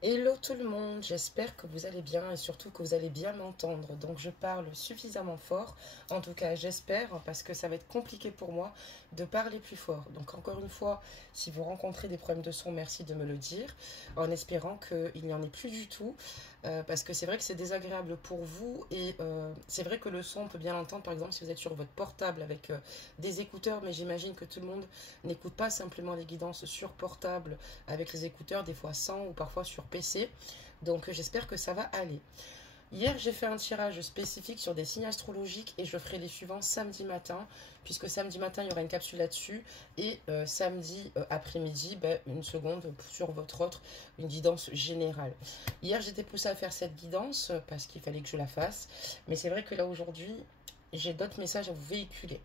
Hello tout le monde, j'espère que vous allez bien et surtout que vous allez bien m'entendre. Donc je parle suffisamment fort, en tout cas j'espère, parce que ça va être compliqué pour moi de parler plus fort. Donc encore une fois, si vous rencontrez des problèmes de son, merci de me le dire, en espérant qu'il n'y en ait plus du tout, parce que c'est vrai que c'est désagréable pour vous et c'est vrai que le son, on peut bien l'entendre par exemple si vous êtes sur votre portable avec des écouteurs, mais j'imagine que tout le monde n'écoute pas simplement les guidances sur portable avec les écouteurs, des fois sans ou parfois sur PC. Donc j'espère que ça va aller. Hier, j'ai fait un tirage spécifique sur des signes astrologiques et je ferai les suivants samedi matin, puisque samedi matin, il y aura une capsule là-dessus. Et samedi après-midi, ben, une seconde sur votre autre, une guidance générale. Hier, j'étais poussée à faire cette guidance parce qu'il fallait que je la fasse. Mais c'est vrai que là, aujourd'hui, j'ai d'autres messages à vous véhiculer.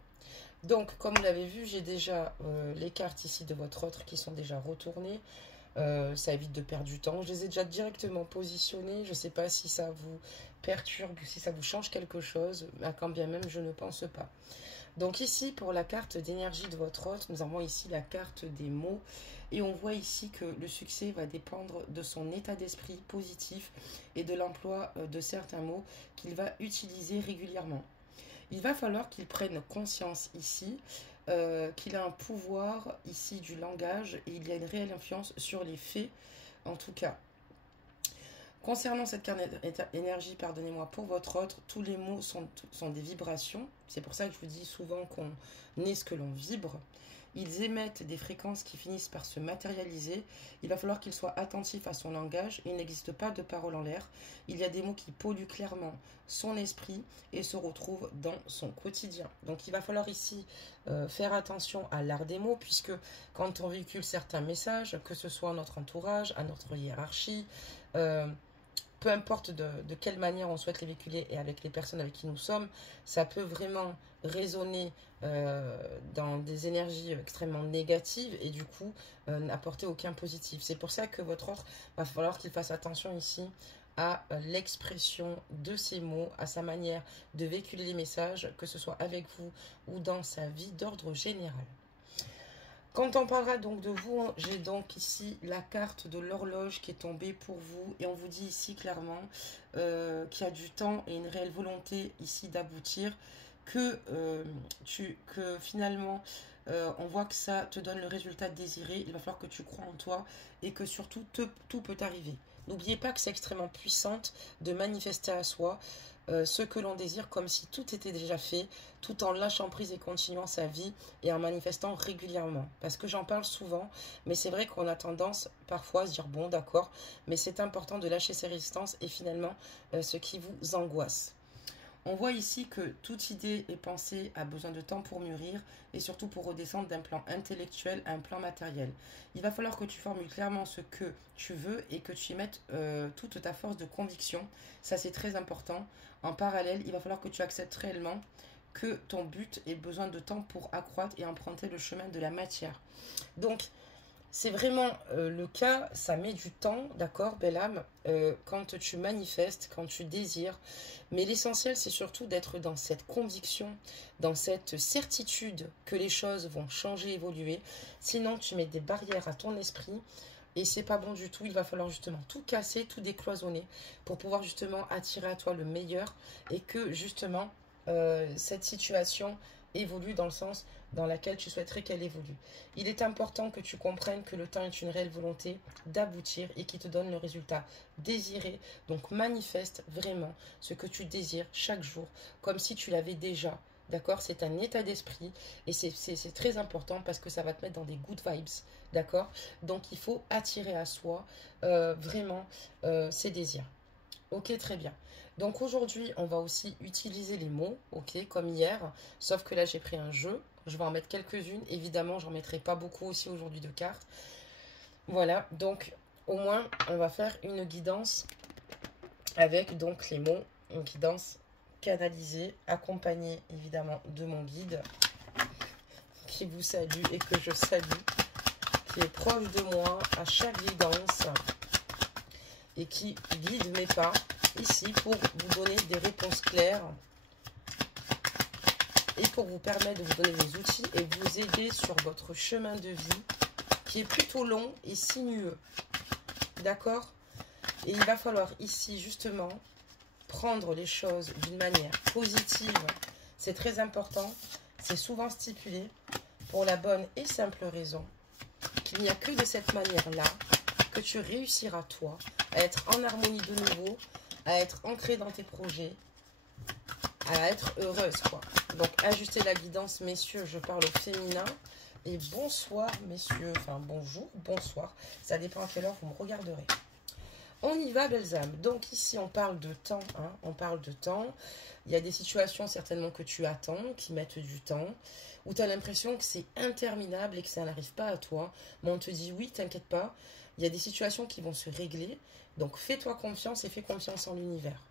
Donc, comme vous l'avez vu, j'ai déjà les cartes ici de votre autre qui sont déjà retournées. Ça évite de perdre du temps. Je les ai déjà directement positionnés. Je ne sais pas si ça vous perturbe ou si ça vous change quelque chose. Quand bien même, je ne pense pas. Donc ici, pour la carte d'énergie de votre hôte, nous avons ici la carte des mots. Et on voit ici que le succès va dépendre de son état d'esprit positif et de l'emploi de certains mots qu'il va utiliser régulièrement. Il va falloir qu'il prenne conscience ici qu'il a un pouvoir ici du langage et il y a une réelle influence sur les faits en tout cas. Concernant cette carte énergie, pardonnez-moi, pour votre autre, tous les mots sont des vibrations. C'est pour ça que je vous dis souvent qu'on est ce que l'on vibre. Ils émettent des fréquences qui finissent par se matérialiser. Il va falloir qu'il soit attentif à son langage. Il n'existe pas de parole en l'air. Il y a des mots qui polluent clairement son esprit et se retrouvent dans son quotidien. Donc il va falloir ici faire attention à l'art des mots, puisque quand on véhicule certains messages, que ce soit à notre entourage, à notre hiérarchie, peu importe de quelle manière on souhaite les véhiculer et avec les personnes avec qui nous sommes, ça peut vraiment résonner dans des énergies extrêmement négatives et du coup n'apporter aucun positif. C'est pour ça que votre autre va falloir qu'il fasse attention ici à l'expression de ces mots, à sa manière de véhiculer les messages, que ce soit avec vous ou dans sa vie d'ordre général. Quand on parlera donc de vous, j'ai donc ici la carte de l'horloge qui est tombée pour vous et on vous dit ici clairement qu'il y a du temps et une réelle volonté ici d'aboutir, que finalement on voit que ça te donne le résultat désiré. Il va falloir que tu crois en toi et que surtout tout peut arriver. N'oubliez pas que c'est extrêmement puissante de manifester à soi ce que l'on désire comme si tout était déjà fait, tout en lâchant prise et continuant sa vie et en manifestant régulièrement. Parce que j'en parle souvent, mais c'est vrai qu'on a tendance parfois à se dire bon d'accord, mais c'est important de lâcher ses résistances et finalement ce qui vous angoisse. On voit ici que toute idée et pensée a besoin de temps pour mûrir et surtout pour redescendre d'un plan intellectuel à un plan matériel. Il va falloir que tu formules clairement ce que tu veux et que tu y mettes toute ta force de conviction. Ça, c'est très important. En parallèle, il va falloir que tu acceptes réellement que ton but ait besoin de temps pour accroître et emprunter le chemin de la matière. Donc, c'est vraiment le cas, ça met du temps, d'accord, belle âme, quand tu manifestes, quand tu désires. Mais l'essentiel, c'est surtout d'être dans cette conviction, dans cette certitude que les choses vont changer, évoluer. Sinon, tu mets des barrières à ton esprit et c'est pas bon du tout. Il va falloir justement tout casser, tout décloisonner pour pouvoir justement attirer à toi le meilleur et que justement cette situation évolue dans le sens dans lequel tu souhaiterais qu'elle évolue. Il est important que tu comprennes que le temps est une réelle volonté d'aboutir et qui te donne le résultat désiré. Donc manifeste vraiment ce que tu désires chaque jour comme si tu l'avais déjà. D'accord? C'est un état d'esprit et c'est très important parce que ça va te mettre dans des good vibes. D'accord? Donc il faut attirer à soi vraiment ses désirs. Ok, très bien. Donc aujourd'hui, on va aussi utiliser les mots, ok, comme hier. Sauf que là, j'ai pris un jeu. Je vais en mettre quelques-unes. Évidemment, j'en mettrai pas beaucoup aussi aujourd'hui de cartes. Voilà, donc au moins, on va faire une guidance avec donc les mots. Une guidance canalisée, accompagnée évidemment de mon guide qui vous salue et que je salue, qui est proche de moi à chaque guidance et qui guide mes pas ici pour vous donner des réponses claires et pour vous permettre de vous donner des outils et vous aider sur votre chemin de vie qui est plutôt long et sinueux. D'accord? Et il va falloir ici, justement, prendre les choses d'une manière positive. C'est très important. C'est souvent stipulé pour la bonne et simple raison qu'il n'y a que de cette manière-là que tu réussiras, toi, à être en harmonie de nouveau, à être ancré dans tes projets, à être heureuse, quoi. Donc, ajustez la guidance, messieurs, je parle au féminin. Et bonsoir, messieurs, enfin, bonjour, bonsoir. Ça dépend à quelle heure vous me regarderez. On y va, belles âmes. Donc, ici, on parle de temps, hein, on parle de temps. Il y a des situations, certainement, que tu attends, qui mettent du temps, où tu as l'impression que c'est interminable et que ça n'arrive pas à toi. Mais on te dit, oui, t'inquiète pas, il y a des situations qui vont se régler. Donc, fais-toi confiance et fais confiance en l'univers.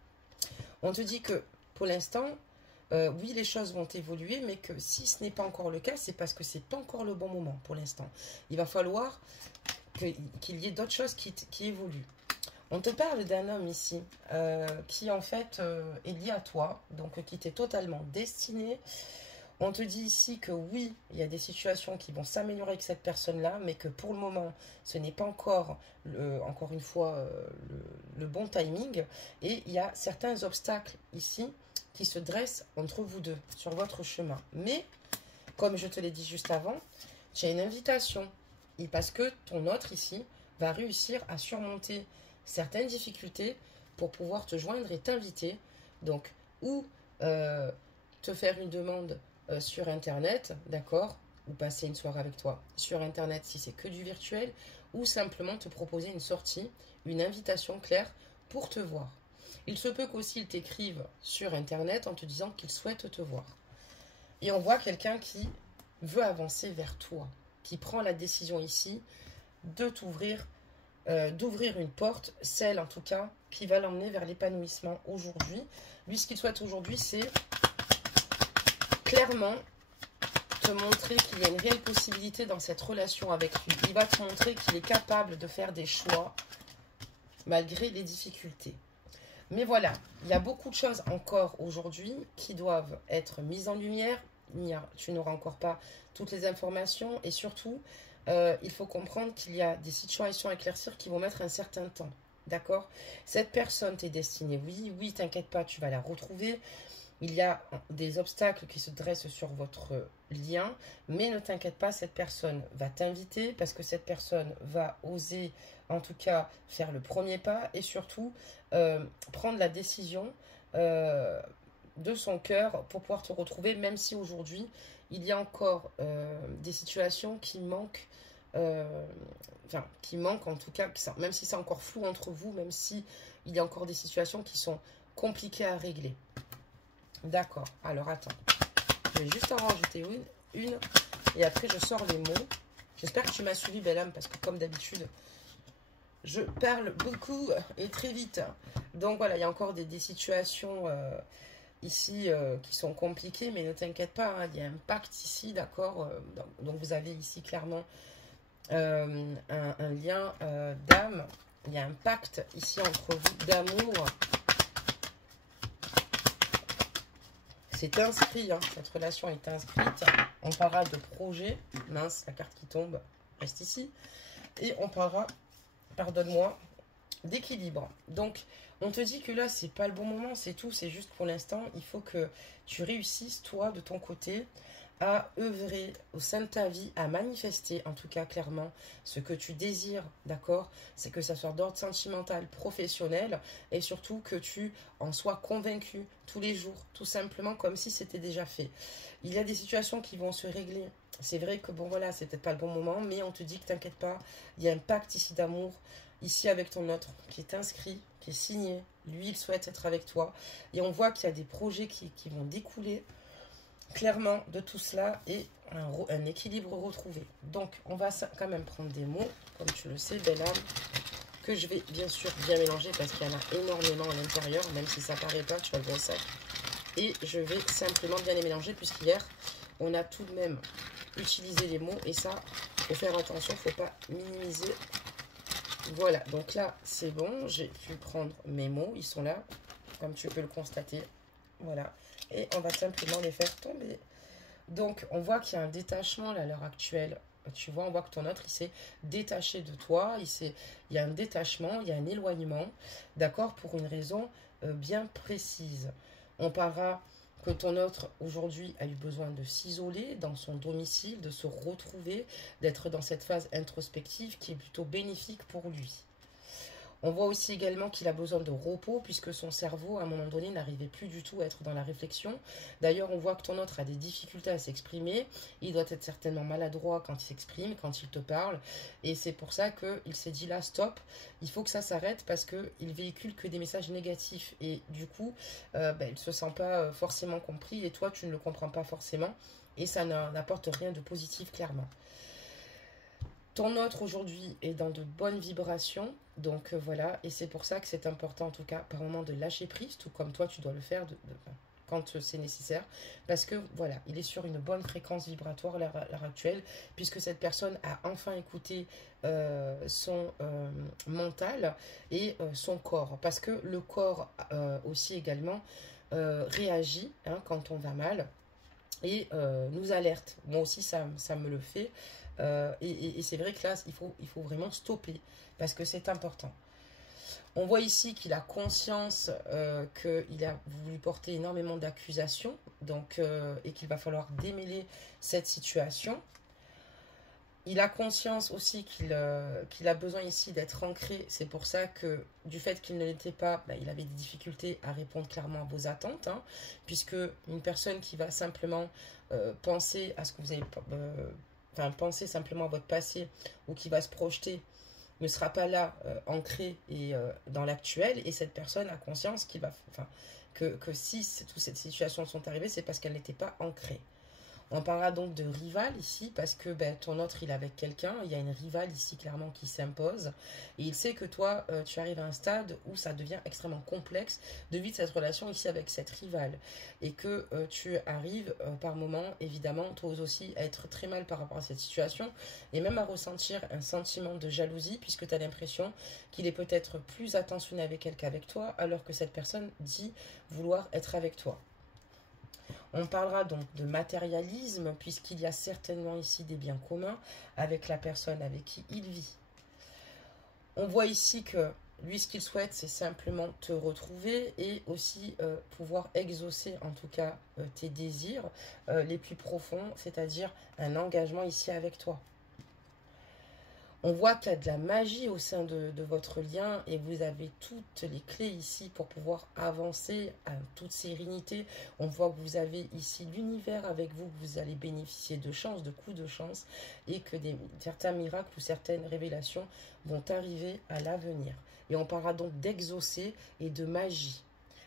On te dit que, pour l'instant, oui, les choses vont évoluer, mais que si ce n'est pas encore le cas, c'est parce que c'est pas encore le bon moment pour l'instant. Il va falloir qu'il y ait d'autres choses qui évoluent. On te parle d'un homme ici qui en fait est lié à toi, donc qui t'est totalement destiné. On te dit ici que oui, il y a des situations qui vont s'améliorer avec cette personne-là, mais que pour le moment, ce n'est pas encore, encore une fois, le bon timing. Et il y a certains obstacles ici qui se dressent entre vous deux, sur votre chemin. Mais, comme je te l'ai dit juste avant, tu as une invitation. Et parce que ton autre ici va réussir à surmonter certaines difficultés pour pouvoir te joindre et t'inviter. Donc, ou te faire une demande sur Internet, d'accord, ou passer une soirée avec toi sur Internet si c'est que du virtuel, ou simplement te proposer une sortie, une invitation claire pour te voir. Il se peut qu'aussi il t'écrive sur Internet en te disant qu'il souhaite te voir. Et on voit quelqu'un qui veut avancer vers toi, qui prend la décision ici de t'ouvrir, d'ouvrir une porte, celle en tout cas qui va l'emmener vers l'épanouissement aujourd'hui. Lui, ce qu'il souhaite aujourd'hui, c'est clairement te montrer qu'il y a une réelle possibilité dans cette relation avec lui. Il va te montrer qu'il est capable de faire des choix malgré les difficultés. Mais voilà, il y a beaucoup de choses encore aujourd'hui qui doivent être mises en lumière. Tu n'auras encore pas toutes les informations et surtout, il faut comprendre qu'il y a des situations à éclaircir qui vont mettre un certain temps. D'accord? Cette personne t'est destinée, oui, t'inquiète pas, tu vas la retrouver. Il y a des obstacles qui se dressent sur votre lien, mais ne t'inquiète pas, cette personne va t'inviter parce que cette personne va oser, en tout cas, faire le premier pas et surtout prendre la décision de son cœur pour pouvoir te retrouver, même si aujourd'hui, il y a encore des situations qui manquent, en tout cas, même si c'est encore flou entre vous, même si il y a encore des situations qui sont compliquées à régler. D'accord, alors attends, je vais juste en rajouter une et après je sors les mots. J'espère que tu m'as suivi, belle âme, parce que comme d'habitude, je parle beaucoup et très vite. Donc voilà, il y a encore des situations ici qui sont compliquées, mais ne t'inquiète pas, hein, il y a un pacte ici, d'accord. Donc vous avez ici clairement un lien d'âme, il y a un pacte ici entre vous d'amour. C'est inscrit, hein, cette relation est inscrite. On parlera de projet. Mince, la carte qui tombe reste ici. Et on parlera, pardonne-moi, d'équilibre. Donc, on te dit que là, c'est pas le bon moment, c'est tout. C'est juste pour l'instant, il faut que tu réussisses, toi, de ton côté, à œuvrer au sein de ta vie, à manifester, en tout cas clairement, ce que tu désires, d'accord? C'est que ça soit d'ordre sentimental, professionnel, et surtout que tu en sois convaincu tous les jours, tout simplement comme si c'était déjà fait. Il y a des situations qui vont se régler. C'est vrai que bon voilà, c'est peut-être pas le bon moment, mais on te dit que t'inquiète pas, il y a un pacte ici d'amour, ici avec ton autre, qui est inscrit, qui est signé. Lui, il souhaite être avec toi. Et on voit qu'il y a des projets qui vont découler clairement de tout cela et un équilibre retrouvé. Donc, on va quand même prendre des mots, comme tu le sais, belle âme, que je vais bien sûr bien mélanger parce qu'il y en a énormément à l'intérieur, même si ça paraît pas, tu vas le voir ça. Et je vais simplement bien les mélanger puisqu'hier, on a tout de même utilisé les mots et ça, il faut faire attention, il ne faut pas minimiser. Voilà, donc là, c'est bon, j'ai pu prendre mes mots, ils sont là, comme tu peux le constater. Voilà. Et on va simplement les faire tomber. Donc, on voit qu'il y a un détachement là, à l'heure actuelle Tu vois, on voit que ton autre, il s'est détaché de toi. Il y a un détachement, il y a un éloignement. D'accord? Pour une raison bien précise. On parlera que ton autre, aujourd'hui, a eu besoin de s'isoler dans son domicile, de se retrouver, d'être dans cette phase introspective qui est plutôt bénéfique pour lui. On voit aussi également qu'il a besoin de repos puisque son cerveau, à un moment donné, n'arrivait plus du tout à être dans la réflexion. D'ailleurs, on voit que ton autre a des difficultés à s'exprimer. Il doit être certainement maladroit quand il s'exprime, quand il te parle. Et c'est pour ça qu'il s'est dit là, stop, il faut que ça s'arrête parce qu'il véhicule que des messages négatifs. Et du coup, il ne se sent pas forcément compris et toi, tu ne le comprends pas forcément. Et ça n'apporte rien de positif, clairement. Ton autre aujourd'hui est dans de bonnes vibrations, donc voilà, et c'est pour ça que c'est important en tout cas par moment de lâcher prise, tout comme toi tu dois le faire quand c'est nécessaire, parce que voilà, il est sur une bonne fréquence vibratoire à l'heure actuelle, puisque cette personne a enfin écouté son mental et son corps, parce que le corps aussi également réagit quand on va mal et nous alerte. Moi aussi ça me le fait. Et c'est vrai que là, il faut vraiment stopper parce que c'est important. On voit ici qu'il a conscience qu'il a voulu porter énormément d'accusations et qu'il va falloir démêler cette situation. Il a conscience aussi qu'il a besoin ici d'être ancré. C'est pour ça que du fait qu'il ne l'était pas, il avait des difficultés à répondre clairement à vos attentes. Puisque une personne qui va simplement penser à ce que vous avez... penser simplement à votre passé ou qui va se projeter ne sera pas là ancré et dans l'actuel, et cette personne a conscience que si toutes ces situations sont arrivées, c'est parce qu'elles n'étaient pas ancrées. On parlera donc de rival ici parce que ton autre il est avec quelqu'un, il y a une rivale ici clairement qui s'impose et il sait que toi tu arrives à un stade où ça devient extrêmement complexe de vivre cette relation ici avec cette rivale et que tu arrives par moment évidemment toi aussi à être très mal par rapport à cette situation et même à ressentir un sentiment de jalousie puisque tu as l'impression qu'il est peut-être plus attentionné avec elle qu'avec toi alors que cette personne dit vouloir être avec toi. On parlera donc de matérialisme, puisqu'il y a certainement ici des biens communs avec la personne avec qui il vit. On voit ici que lui, ce qu'il souhaite, c'est simplement te retrouver et aussi pouvoir exaucer, en tout cas, tes désirs les plus profonds, c'est-à-dire un engagement ici avec toi. On voit qu'il y a de la magie au sein de votre lien et vous avez toutes les clés ici pour pouvoir avancer à toute sérénité. On voit que vous avez ici l'univers avec vous, que vous allez bénéficier de chance, de coups de chance et que certains miracles ou certaines révélations vont arriver à l'avenir. Et on parlera donc d'exaucer et de magie.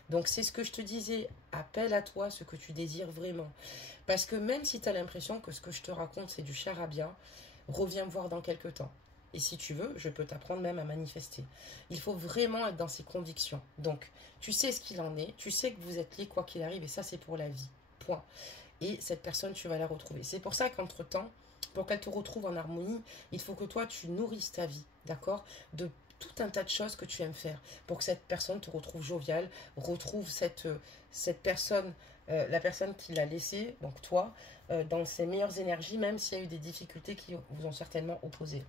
Donc c'est ce que je te disais, appelle à toi ce que tu désires vraiment. Parce que même si tu as l'impression que ce que je te raconte c'est du charabia, reviens me voir dans quelques temps. Et si tu veux, je peux t'apprendre même à manifester. Il faut vraiment être dans ses convictions. Donc, tu sais ce qu'il en est, tu sais que vous êtes liés quoi qu'il arrive, et ça, c'est pour la vie. Point. Et cette personne, tu vas la retrouver. C'est pour ça qu'entre-temps, pour qu'elle te retrouve en harmonie, il faut que toi, tu nourrisses ta vie, d'accord? De tout un tas de choses que tu aimes faire pour que cette personne te retrouve joviale, retrouve cette personne, la personne qui l'a laissée, donc toi, dans ses meilleures énergies, même s'il y a eu des difficultés qui vous ont certainement opposé.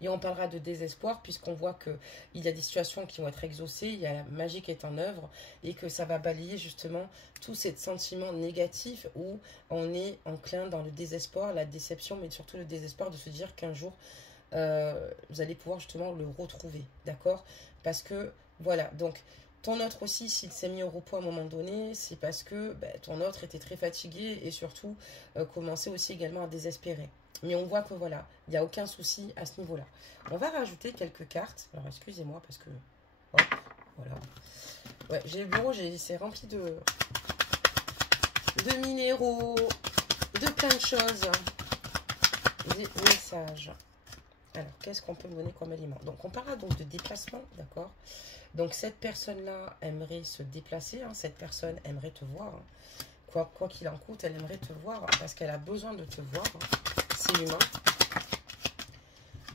Et on parlera de désespoir puisqu'on voit qu'il y a des situations qui vont être exaucées, il y a la magie qui est en œuvre et que ça va balayer justement tous ces sentiments négatifs où on est enclin dans le désespoir, la déception, mais surtout le désespoir de se dire qu'un jour, vous allez pouvoir justement le retrouver, d'accord? Parce que, voilà, donc... Ton autre aussi, s'il s'est mis au repos à un moment donné, c'est parce que ton autre était très fatigué et surtout commençait aussi également à désespérer. Mais on voit que voilà, il n'y a aucun souci à ce niveau-là. On va rajouter quelques cartes. Alors excusez-moi parce que... Hop, voilà. Ouais, j'ai le bureau, c'est rempli de minéraux, de plein de choses. Des messages. Alors, qu'est-ce qu'on peut me donner comme aliment? Donc, on parlera donc de déplacement, d'accord? Donc, cette personne-là aimerait se déplacer, cette personne aimerait te voir. Quoi qu'il en coûte, elle aimerait te voir parce qu'elle a besoin de te voir. C'est humain.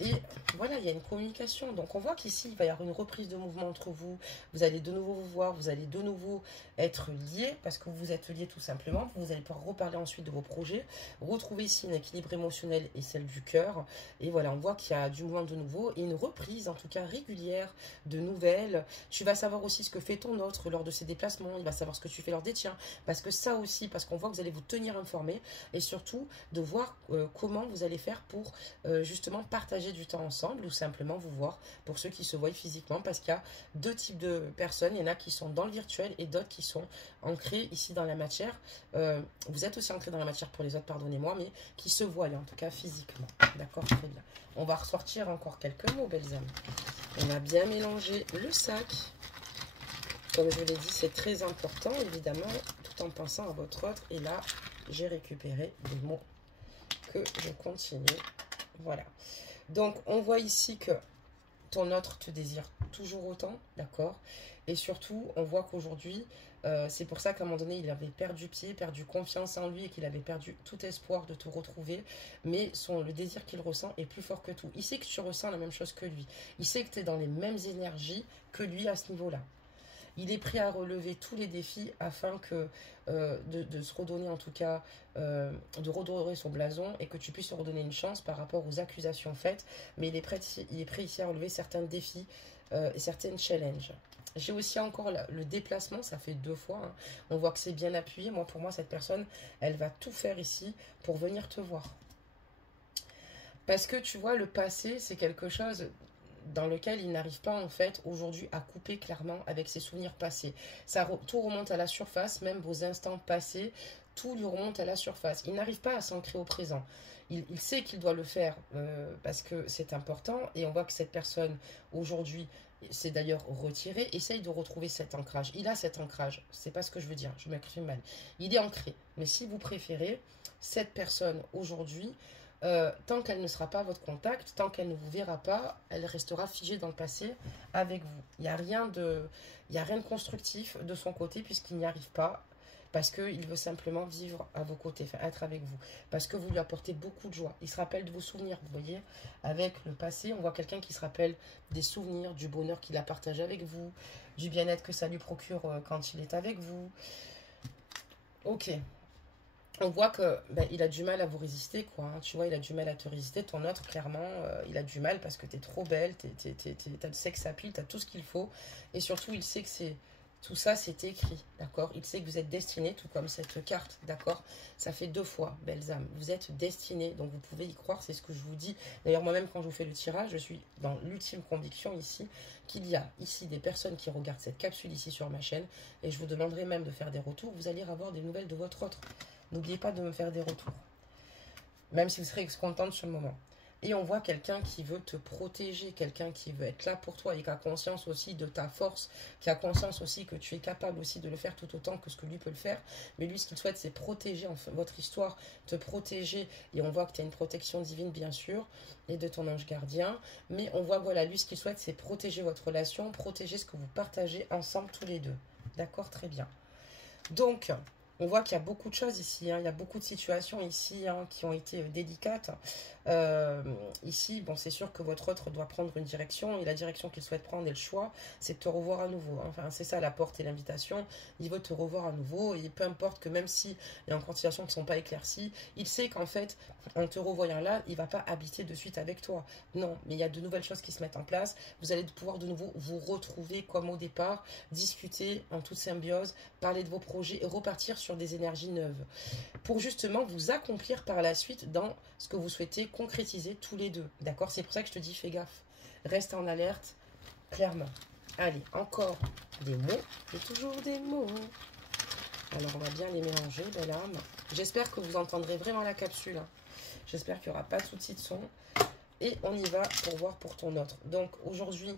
Et Voilà, il y a une communication. Donc on voit qu'ici, il va y avoir une reprise de mouvement entre vous. Vous allez de nouveau vous voir, vous allez de nouveau être liés, parce que vous êtes liés tout simplement. Vous allez pouvoir reparler ensuite de vos projets, retrouver ici un équilibre émotionnel et celle du cœur. Et voilà, on voit qu'il y a du mouvement de nouveau et une reprise, en tout cas régulière, de nouvelles. Tu vas savoir aussi ce que fait ton autre lors de ses déplacements. Il va savoir ce que tu fais lors des tiens. Parce que ça aussi, parce qu'on voit que vous allez vous tenir informé et surtout de voir comment vous allez faire pour justement partager du temps ensemble ou simplement vous voir pour ceux qui se voient physiquement, parce qu'il y a deux types de personnes. Il y en a qui sont dans le virtuel et d'autres qui sont ancrés ici dans la matière. Vous êtes aussi ancrés dans la matière pour les autres, pardonnez-moi, mais qui se voient en tout cas physiquement. D'accord, très bien. On va ressortir encore quelques mots, belles âmes. On a bien mélangé le sac. Comme je vous l'ai dit, c'est très important, évidemment, tout en pensant à votre autre. Et là, j'ai récupéré des mots que je continue. Voilà. Donc, on voit ici que ton autre te désire toujours autant, d'accord? Et surtout, on voit qu'aujourd'hui, c'est pour ça qu'à un moment donné, il avait perdu pied, perdu confiance en lui et qu'il avait perdu tout espoir de te retrouver. Mais le désir qu'il ressent est plus fort que tout. Il sait que tu ressens la même chose que lui. Il sait que tu es dans les mêmes énergies que lui à ce niveau-là. Il est prêt à relever tous les défis afin que de se redonner en tout cas, de redorer son blason et que tu puisses redonner une chance par rapport aux accusations faites. Mais il est prêt ici à relever certains défis et certaines challenges. J'ai aussi encore le déplacement, ça fait 2 fois. Hein. On voit que c'est bien appuyé. Moi, pour moi, cette personne, elle va tout faire ici pour venir te voir. Parce que tu vois, le passé, c'est quelque chose dans lequel il n'arrive pas en fait aujourd'hui à couper clairement avec ses souvenirs passés. Tout remonte à la surface, même vos instants passés, tout lui remonte à la surface. Il n'arrive pas à s'ancrer au présent. Il sait qu'il doit le faire parce que c'est important et on voit que cette personne aujourd'hui s'est d'ailleurs retirée, essaye de retrouver cet ancrage. Il a cet ancrage, c'est pas ce que je veux dire, je m'exprime mal. Il est ancré, mais si vous préférez, cette personne aujourd'hui, tant qu'elle ne sera pas à votre contact, tant qu'elle ne vous verra pas, elle restera figée dans le passé avec vous. Il n'y a rien de constructif de son côté puisqu'il n'y arrive pas, parce qu'il veut simplement vivre à vos côtés, enfin être avec vous, parce que vous lui apportez beaucoup de joie. Il se rappelle de vos souvenirs, vous voyez, avec le passé, on voit quelqu'un qui se rappelle des souvenirs, du bonheur qu'il a partagé avec vous, du bien-être que ça lui procure quand il est avec vous. Ok. On voit que il a du mal à vous résister, quoi. Hein. Tu vois, il a du mal à te résister. Ton autre, clairement, il a du mal parce que tu es trop belle, t'as le sexe à pile, tu as tout ce qu'il faut. Et surtout, il sait que tout ça, c'est écrit, d'accord? Il sait que vous êtes destinés, tout comme cette carte, d'accord? Ça fait 2 fois, belles âmes. Vous êtes destinés, donc vous pouvez y croire, c'est ce que je vous dis. D'ailleurs, moi-même, quand je vous fais le tirage, je suis dans l'ultime conviction ici qu'il y a ici des personnes qui regardent cette capsule ici sur ma chaîne. Et je vous demanderai même de faire des retours. Vous allez avoir des nouvelles de votre autre. N'oubliez pas de me faire des retours, même si vous serez contente sur le moment. Et on voit quelqu'un qui veut te protéger, quelqu'un qui veut être là pour toi et qui a conscience aussi de ta force, qui a conscience aussi que tu es capable aussi de le faire tout autant que ce que lui peut le faire. Mais lui, ce qu'il souhaite, c'est protéger votre histoire, te protéger. Et on voit que tu as une protection divine, bien sûr, et de ton ange gardien. Mais on voit, voilà, lui, ce qu'il souhaite, c'est protéger votre relation, protéger ce que vous partagez ensemble tous les deux. D'accord, très bien. Donc, on voit qu'il y a beaucoup de choses ici, hein. Il y a beaucoup de situations ici hein, qui ont été délicates. Ici, bon, c'est sûr que votre autre doit prendre une direction et la direction qu'il souhaite prendre et le choix, c'est de te revoir à nouveau. Enfin, c'est ça la porte et l'invitation. Il veut te revoir à nouveau et peu importe que même si les situations ne sont pas éclaircies, il sait qu'en fait, en te revoyant là, il ne va pas habiter de suite avec toi. Non, mais il y a de nouvelles choses qui se mettent en place. Vous allez pouvoir de nouveau vous retrouver comme au départ, discuter en toute symbiose, parler de vos projets et repartir sur des énergies neuves pour justement vous accomplir par la suite dans ce que vous souhaitez concrétiser tous les deux. D'accord? C'est pour ça que je te dis fais gaffe. Reste en alerte, clairement. Allez, encore des mots et toujours des mots. Alors, on va bien les mélanger, belle âme. J'espère que vous entendrez vraiment la capsule. Hein. J'espère qu'il n'y aura pas de soucis de son. Et on y va pour voir pour ton autre. Donc, aujourd'hui,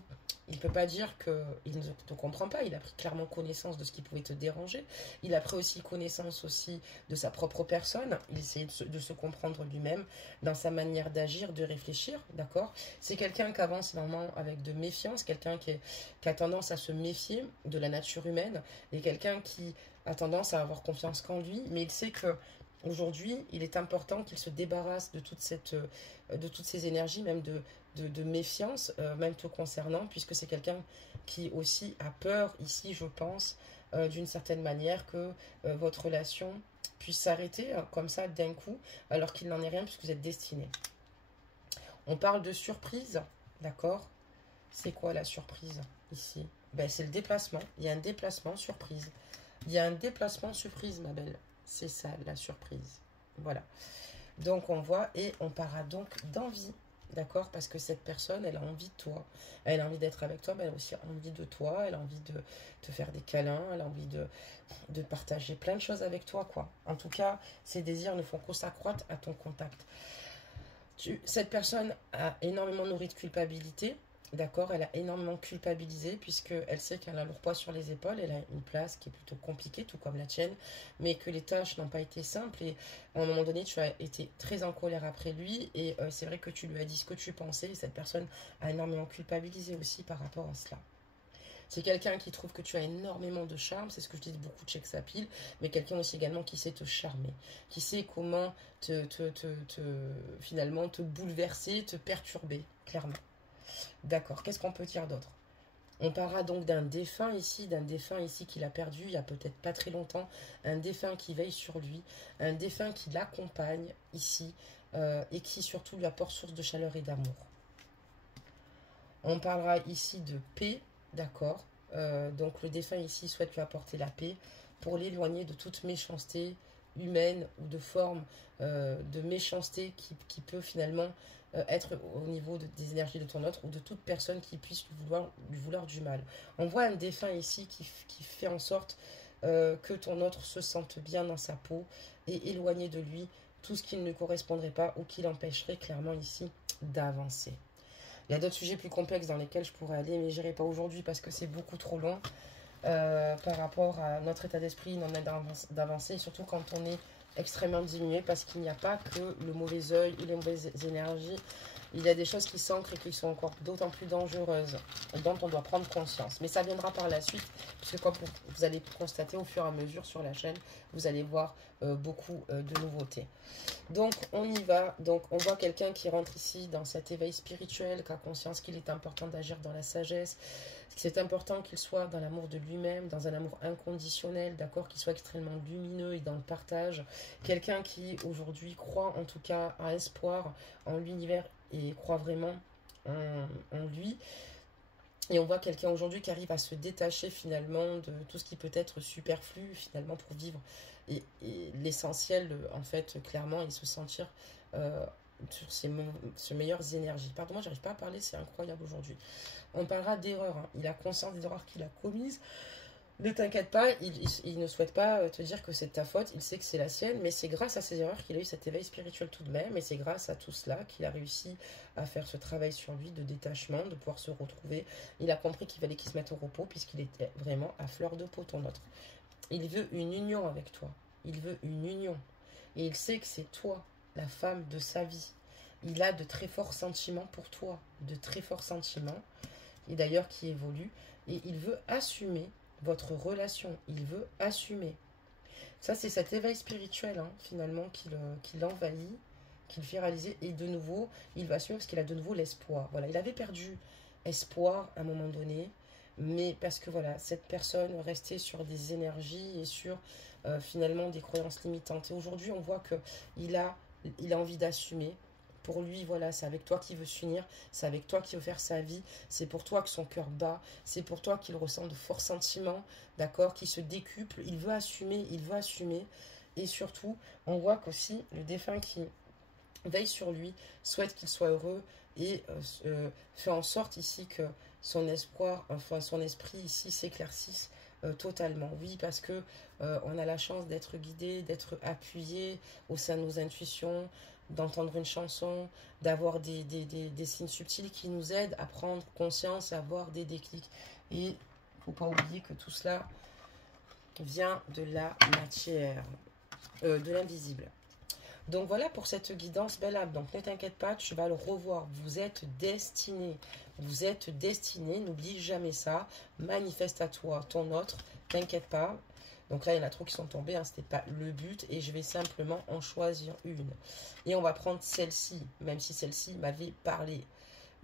il ne peut pas dire qu'il ne te comprend pas. Il a pris clairement connaissance de ce qui pouvait te déranger. Il a pris aussi connaissance aussi de sa propre personne. Il essayait de se comprendre lui-même dans sa manière d'agir, de réfléchir. D'accord? C'est quelqu'un qui avance vraiment avec de méfiance. Quelqu'un qui a tendance à se méfier de la nature humaine. Et quelqu'un qui a tendance à avoir confiance qu'en lui. Mais il sait que Aujourd'hui, il est important qu'il se débarrasse de de toutes ces énergies, même de méfiance, même te concernant, puisque c'est quelqu'un qui aussi a peur ici, je pense, d'une certaine manière, que votre relation puisse s'arrêter comme ça d'un coup, alors qu'il n'en est rien, puisque vous êtes destinés. On parle de surprise, d'accord? C'est quoi la surprise ici? Ben, c'est le déplacement. Il y a un déplacement surprise. Il y a un déplacement surprise, ma belle. C'est ça, la surprise. Voilà. Donc, on voit et on parlera donc d'envie. D'accord? Parce que cette personne, elle a envie de toi. Elle a envie d'être avec toi, mais elle a aussi envie de toi. Elle a envie de te faire des câlins. Elle a envie de partager plein de choses avec toi, quoi. En tout cas, ses désirs ne font que s'accroître à ton contact. Cette personne a énormément nourri de culpabilité. D'accord, elle a énormément culpabilisé puisqu'elle sait qu'elle a un lourd poids sur les épaules, elle a une place qui est plutôt compliquée, tout comme la tienne, mais que les tâches n'ont pas été simples et à un moment donné, tu as été très en colère après lui et c'est vrai que tu lui as dit ce que tu pensais et cette personne a énormément culpabilisé aussi par rapport à cela. C'est quelqu'un qui trouve que tu as énormément de charme, c'est ce que je dis beaucoup de Sex Appeal, mais quelqu'un aussi également qui sait te charmer, qui sait comment finalement te bouleverser, te perturber, clairement. D'accord, qu'est-ce qu'on peut dire d'autre? On parlera donc d'un défunt ici qu'il a perdu il y a peut-être pas très longtemps, un défunt qui veille sur lui, un défunt qui l'accompagne ici et qui surtout lui apporte source de chaleur et d'amour. On parlera ici de paix, d'accord? Donc le défunt ici souhaite lui apporter la paix pour l'éloigner de toute méchanceté humaine ou de forme de méchanceté qui peut finalement être au niveau des énergies de ton autre ou de toute personne qui puisse lui vouloir du mal. On voit un défunt ici qui fait en sorte que ton autre se sente bien dans sa peau et éloigner de lui tout ce qui ne correspondrait pas ou qui l'empêcherait clairement ici d'avancer. Il y a d'autres sujets plus complexes dans lesquels je pourrais aller, mais je n'irai pas aujourd'hui parce que c'est beaucoup trop long par rapport à notre état d'esprit, non d'avancer, surtout quand on est extrêmement diminué, parce qu'il n'y a pas que le mauvais œil ou les mauvaises énergies. Il y a des choses qui s'ancrent et qui sont encore d'autant plus dangereuses, dont on doit prendre conscience. Mais ça viendra par la suite, puisque comme vous allez constater au fur et à mesure sur la chaîne, vous allez voir beaucoup de nouveautés. Donc, on y va. Donc, on voit quelqu'un qui rentre ici dans cet éveil spirituel, qui a conscience qu'il est important d'agir dans la sagesse. C'est important qu'il soit dans l'amour de lui-même, dans un amour inconditionnel, d'accord, qu'il soit extrêmement lumineux et dans le partage. Quelqu'un qui, aujourd'hui, croit en tout cas à espoir en l'univers et croit vraiment en lui. Et on voit quelqu'un aujourd'hui qui arrive à se détacher finalement de tout ce qui peut être superflu finalement pour vivre et l'essentiel en fait clairement et se sentir sur ses meilleures énergies. Pardon, moi j'arrive pas à parler, c'est incroyable aujourd'hui. On parlera d'erreurs, hein. Il a conscience des erreurs qu'il a commises. Ne t'inquiète pas, il ne souhaite pas te dire que c'est de ta faute, il sait que c'est la sienne, mais c'est grâce à ses erreurs qu'il a eu cet éveil spirituel tout de même, et c'est grâce à tout cela qu'il a réussi à faire ce travail sur lui de détachement, de pouvoir se retrouver. Il a compris qu'il fallait qu'il se mette au repos, puisqu'il était vraiment à fleur de peau, ton autre. Il veut une union avec toi, il veut une union, et il sait que c'est toi, la femme de sa vie. Il a de très forts sentiments pour toi, de très forts sentiments, et d'ailleurs qui évoluent, et il veut assumer votre relation, il veut assumer. Ça, c'est cet éveil spirituel, hein, finalement, qui l'envahit, qui le fait réaliser. Et de nouveau, il va assumer parce qu'il a de nouveau l'espoir. Voilà, il avait perdu espoir à un moment donné, mais parce que voilà, cette personne restait sur des énergies et sur finalement des croyances limitantes. Et aujourd'hui, on voit qu'il a envie d'assumer. Pour lui, voilà, c'est avec toi qu'il veut s'unir, c'est avec toi qu'il veut faire sa vie, c'est pour toi que son cœur bat, c'est pour toi qu'il ressent de forts sentiments, d'accord, qui se décuplent, il veut assumer, et surtout, on voit qu'aussi le défunt qui veille sur lui, souhaite qu'il soit heureux, et fait en sorte ici que son espoir, enfin son esprit ici s'éclaircisse totalement. Oui, parce que on a la chance d'être guidé, d'être appuyé au sein de nos intuitions, d'entendre une chanson, d'avoir des signes subtils qui nous aident à prendre conscience, à avoir des déclics. Et il ne faut pas oublier que tout cela vient de la matière, de l'invisible. Donc voilà pour cette guidance belle âme. Donc ne t'inquiète pas, tu vas le revoir. Vous êtes destiné. Vous êtes destiné. N'oublie jamais ça. Manifeste à toi ton autre. T'inquiète pas. Donc là, il y en a trop qui sont tombés, hein, ce n'était pas le but. Et je vais simplement en choisir une. Et on va prendre celle-ci, même si celle-ci m'avait parlé.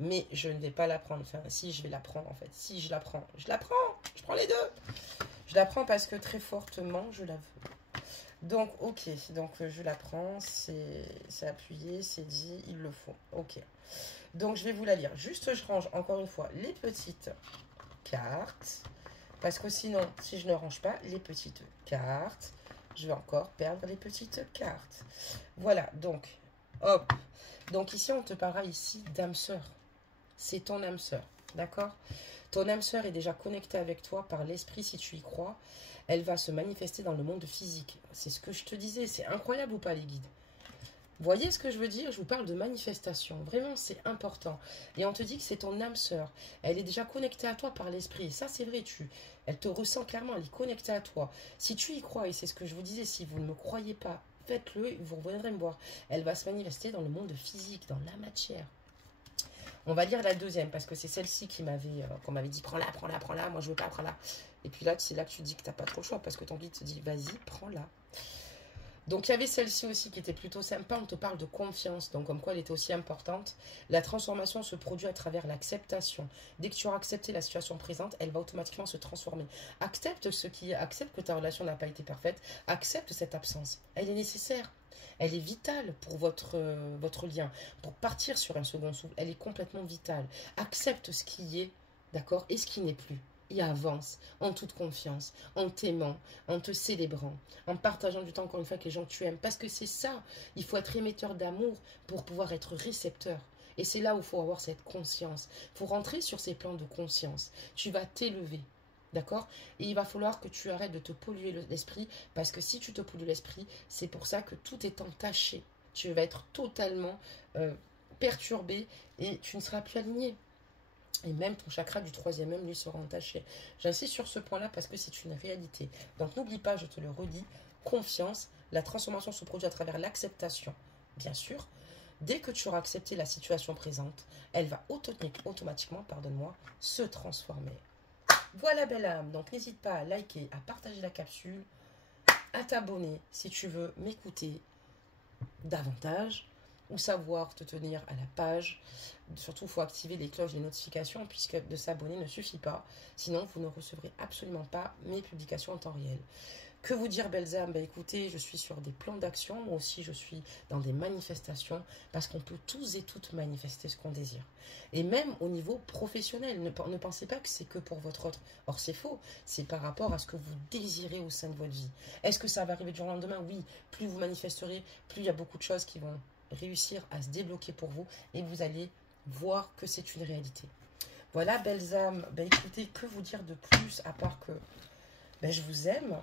Mais je ne vais pas la prendre. Enfin, si, je vais la prendre en fait. Si, je la prends. Je la prends. Je prends les deux. Je la prends parce que très fortement, je la veux. Donc, ok. Donc, je la prends. C'est appuyé, c'est dit, il le faut. Ok. Donc, je vais vous la lire. Juste, je range encore une fois les petites cartes. Parce que sinon, si je ne range pas les petites cartes, je vais encore perdre les petites cartes. Voilà. Donc, hop. Donc, ici, on te parlera ici d'âme sœur. C'est ton âme sœur. D'accord? Ton âme sœur est déjà connectée avec toi par l'esprit si tu y crois. Elle va se manifester dans le monde physique. C'est ce que je te disais. C'est incroyable ou pas les guides? Vous voyez ce que je veux dire? Je vous parle de manifestation. Vraiment, c'est important. Et on te dit que c'est ton âme sœur. Elle est déjà connectée à toi par l'esprit. Et ça, c'est vrai. Elle te ressent clairement. Elle est connectée à toi. Si tu y crois, et c'est ce que je vous disais, si vous ne me croyez pas, faites-le. Vous reviendrez me voir. Elle va se manifester dans le monde physique, dans la matière. On va lire la deuxième, parce que c'est celle-ci qu'on m'avait dit, prends-la, prends-la, prends-la, moi je veux pas, prends-la. Et puis là, c'est là que tu dis que tu n'as pas trop le choix, parce que ton guide te dit, vas-y, prends-la. Donc il y avait celle-ci aussi qui était plutôt sympa, on te parle de confiance, donc comme quoi elle était aussi importante. La transformation se produit à travers l'acceptation. Dès que tu auras accepté la situation présente, elle va automatiquement se transformer. Accepte accepte que ta relation n'a pas été parfaite, accepte cette absence, elle est nécessaire. Elle est vitale pour votre lien. Pour partir sur un second souffle, elle est complètement vitale. Accepte ce qui est, d'accord, et ce qui n'est plus. Et avance en toute confiance, en t'aimant, en te célébrant, en partageant du temps, encore une fois, avec les gens que tu aimes. Parce que c'est ça, il faut être émetteur d'amour pour pouvoir être récepteur. Et c'est là où il faut avoir cette conscience. Il faut rentrer sur ces plans de conscience. Tu vas t'élever. D'accord? Et il va falloir que tu arrêtes de te polluer l'esprit, parce que si tu te pollues l'esprit, c'est pour ça que tout est entaché. Tu vas être totalement perturbé et tu ne seras plus aligné. Et même ton chakra du troisième œil lui sera entaché. J'insiste sur ce point-là parce que c'est une réalité. Donc n'oublie pas, je te le redis, confiance, la transformation se produit à travers l'acceptation. Bien sûr, dès que tu auras accepté la situation présente, elle va automatiquement, pardonne-moi, se transformer. Voilà belle âme, donc n'hésite pas à liker, à partager la capsule, à t'abonner si tu veux m'écouter davantage ou savoir te tenir à la page. Surtout, il faut activer les cloches des notifications puisque de s'abonner ne suffit pas. Sinon, vous ne recevrez absolument pas mes publications en temps réel. Que vous dire, belles âmes? Ben, écoutez, je suis sur des plans d'action. Moi aussi, je suis dans des manifestations parce qu'on peut tous et toutes manifester ce qu'on désire. Et même au niveau professionnel, ne pensez pas que c'est que pour votre autre. Or, c'est faux. C'est par rapport à ce que vous désirez au sein de votre vie. Est-ce que ça va arriver du jour au lendemain? Oui. Plus vous manifesterez, plus il y a beaucoup de choses qui vont réussir à se débloquer pour vous et vous allez voir que c'est une réalité. Voilà, belles âmes. Ben, écoutez, que vous dire de plus à part que ben, je vous aime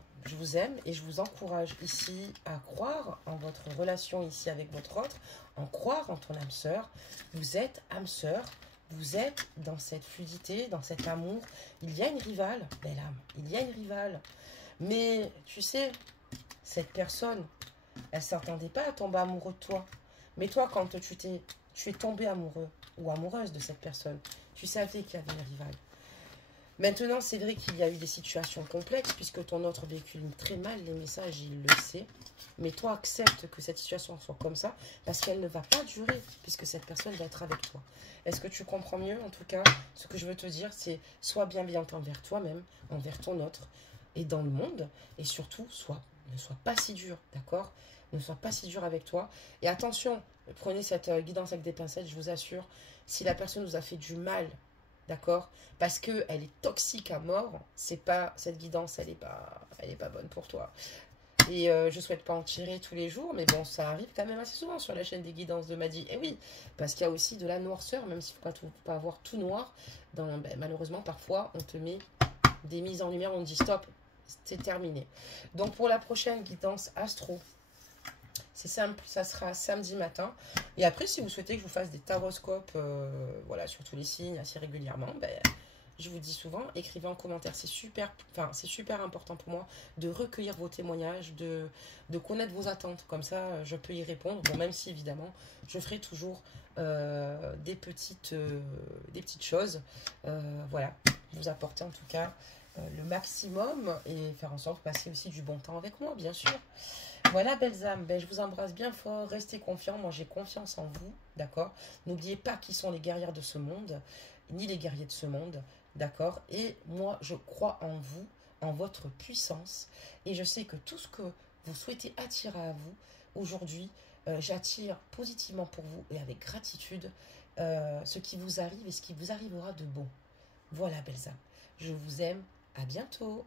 et je vous encourage ici à croire en votre relation ici avec votre autre, en croire en ton âme sœur. Vous êtes âme sœur, vous êtes dans cette fluidité, dans cet amour. Il y a une rivale, belle âme, il y a une rivale. Mais tu sais, cette personne, elle ne s'attendait pas à tomber amoureux de toi. Mais toi, quand tu es tombé amoureux ou amoureuse de cette personne, tu savais qu'il y avait une rivale. Maintenant, c'est vrai qu'il y a eu des situations complexes puisque ton autre véhicule très mal les messages, il le sait. Mais toi, accepte que cette situation soit comme ça parce qu'elle ne va pas durer puisque cette personne va être avec toi. Est-ce que tu comprends mieux? En tout cas, ce que je veux te dire, c'est sois bienveillante envers toi-même, envers ton autre et dans le monde. Et surtout, ne sois pas si dur, d'accord? Ne sois pas si dur avec toi. Et attention, prenez cette guidance avec des pincettes, je vous assure. Si la personne vous a fait du mal, d'accord, parce qu'elle est toxique à mort, c'est pas, cette guidance, elle est pas bonne pour toi. Et je souhaite pas en tirer tous les jours, mais bon, ça arrive quand même assez souvent sur la chaîne des guidances de Madi. Et oui, parce qu'il y a aussi de la noirceur, même s'il ne faut pas avoir tout noir. Malheureusement, parfois, on te met des mises en lumière, on te dit stop, c'est terminé. Donc pour la prochaine guidance astro, c'est simple, ça sera samedi matin. Et après, si vous souhaitez que je vous fasse des taroscopes voilà, sur tous les signes assez régulièrement, je vous dis souvent, écrivez en commentaire. C'est super important pour moi de recueillir vos témoignages, de connaître vos attentes. Comme ça, je peux y répondre. Bon, même si, évidemment, je ferai toujours des petites choses. Voilà, vous apporter en tout cas le maximum et faire en sorte de passer aussi du bon temps avec moi, bien sûr. Voilà, belles âmes, ben, je vous embrasse bien fort, restez confiants, moi j'ai confiance en vous, d'accord? N'oubliez pas qui sont les guerrières de ce monde, ni les guerriers de ce monde, d'accord? Et moi, je crois en vous, en votre puissance, et je sais que tout ce que vous souhaitez attirer à vous, aujourd'hui, j'attire positivement pour vous et avec gratitude ce qui vous arrive et ce qui vous arrivera de bon. Voilà, belles âmes, je vous aime, à bientôt.